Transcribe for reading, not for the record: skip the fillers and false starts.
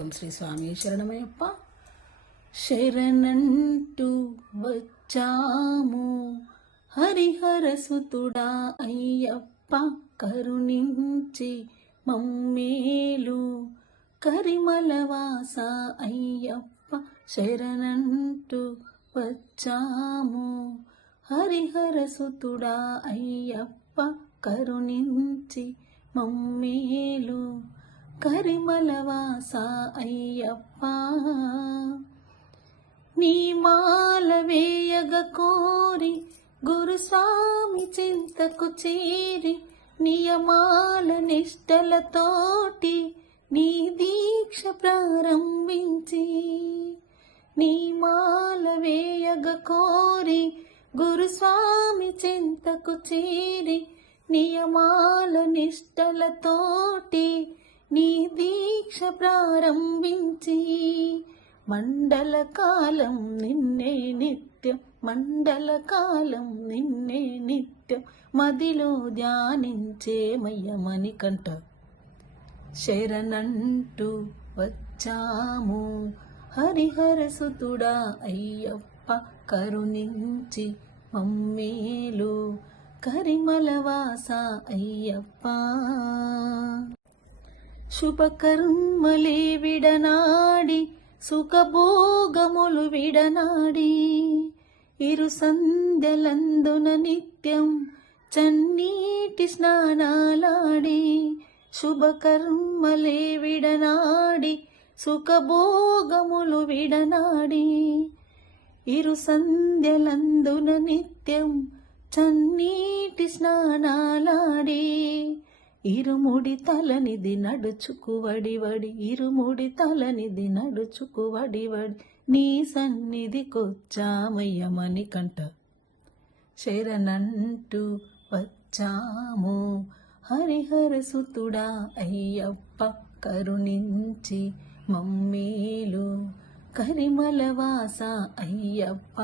ఓం శ్రీ స్వామి శరణమయ్యప్ప. శరణంటూ వచ్చాము హరిహర సుతుడా అయ్యప్ప, కరుణించి మమ్మేలు కరిమలవాస అయ్యప్ప. శరణంటూ వచ్చాము హరిహర సుతుడా అయ్యప్ప, కరుణించి మమ్మేలు కరిమలవాస అయ్యప్ప. నీ మాల వేయగ కోరి గురుస్వామి చింతకు చేరి, నియమాల నిష్టలతోటి నీ దీక్ష ప్రారంభించి. నీ మాల వేయగ కోరి గురుస్వామి చింతకు చేరి, నియమాల నిష్టలతోటి నీ దీక్ష ప్రారంభించి. మండల కాలం నిన్నే నిత్యం, మండల కాలం నిన్నే నిత్యం, మదిలో ధ్యానించే మయ్యమణికంఠ. శరణంటూ వచ్చాము హరిహర సుతుడా అయ్యప్ప, కరుణించి మమ్మేలు కరిమలవాస అయ్యప్ప. శుభకర్మలే విడనాడి సుఖభోగములు విడనాడి, ఇరు సంధ్యలందున నిత్యం చన్నీటి స్నానాలాడి. శుభకర్మలే విడనాడి సుఖభోగములు విడనాడి, ఇరు సంధ్యలందున నిత్యం చన్నీటి స్నానాలాడి. ఇరుముడి తలనిది నడుచుకు వడివడి, ఇరుముడి తలనిది నడుచుకు వడివడి, నీ సన్నిధి కొచ్చామయ్యమణికంఠ. శరణంటూ వచ్చాము హరిహర సుతుడా అయ్యప్ప, కరుణించి మమ్మేలు కరిమలవాస అయ్యప్ప.